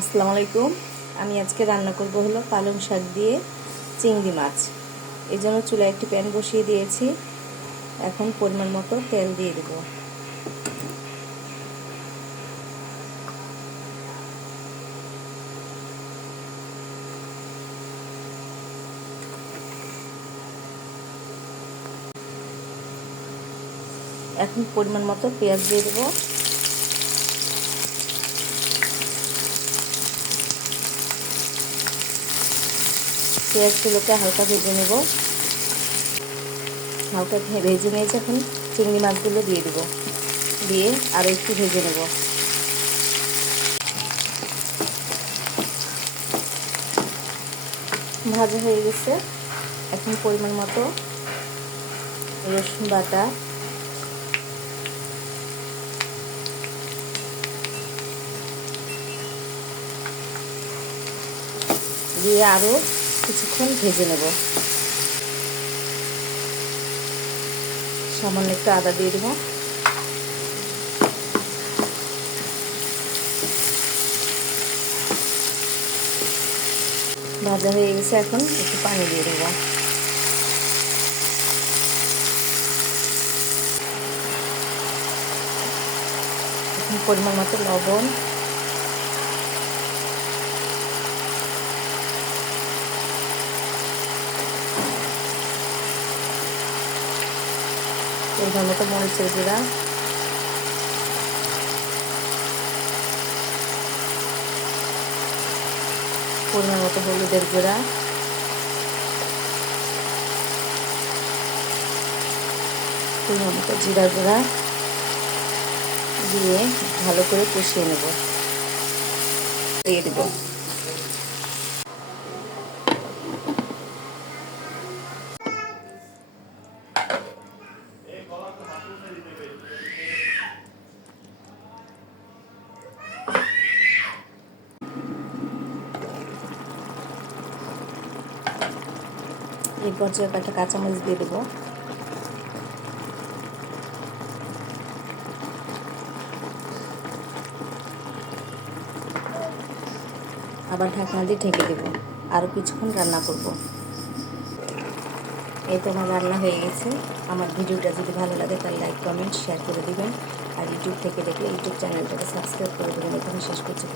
আসসালামু আলাইকুম। আমি আজকে রান্না করব হলো পালং শাক দিয়ে চিংড়ি মাছ। এই জন্য চুলায় একটি প্যান বসিয়ে দিয়েছি। এখন পরিমাণ মতো তেল দিয়ে দেব। এখন পরিমাণ মতো পেঁয়াজ দিয়ে দেব। পেঁয়াজগুলোকে হালকা ভেজে নেব। হালকা ভেজে নিয়েছি, এখন চিংড়ি মাছগুলো দিয়ে দেব। দিয়ে আরও একটু ভেজে নেব। ভাজা হয়ে গেছে। এখন পরিমাণ মতো রসুন বাটা, দিয়ে আরও কিছুক্ষণ ভেজে নেব। সামান্য একটু আদা দিয়ে দেব। ভাজা হয়ে গেছে, এখন একটু পানি দিয়ে দেব। এখন পরিমাণ মতো লবণ, পরিমাণ মতো মরিচের গুঁড়া, পরিমাণ মতো হলুদের গুঁড়া, পরিমাণ মতো জিরার গুঁড়া দিয়ে ভালো করে কষিয়ে নেব। দিয়ে দেব। এই পর্যায়ে একটা কাঁচামরিচ দিয়ে দেব। আবার ঢাকনা দিয়ে ঢেকে দেব। আরও কিছুক্ষণ রান্না করব। এই তো আমার রান্না হয়ে গেছে। আমার ভিডিওটা যদি ভালো লাগে তাহলে লাইক, কমেন্ট, শেয়ার করে দিবেন। আর ইউটিউব থেকে দেখলে ইউটিউব চ্যানেলটাকে সাবস্ক্রাইব করে দেবেন। এখানে শেষ করছি।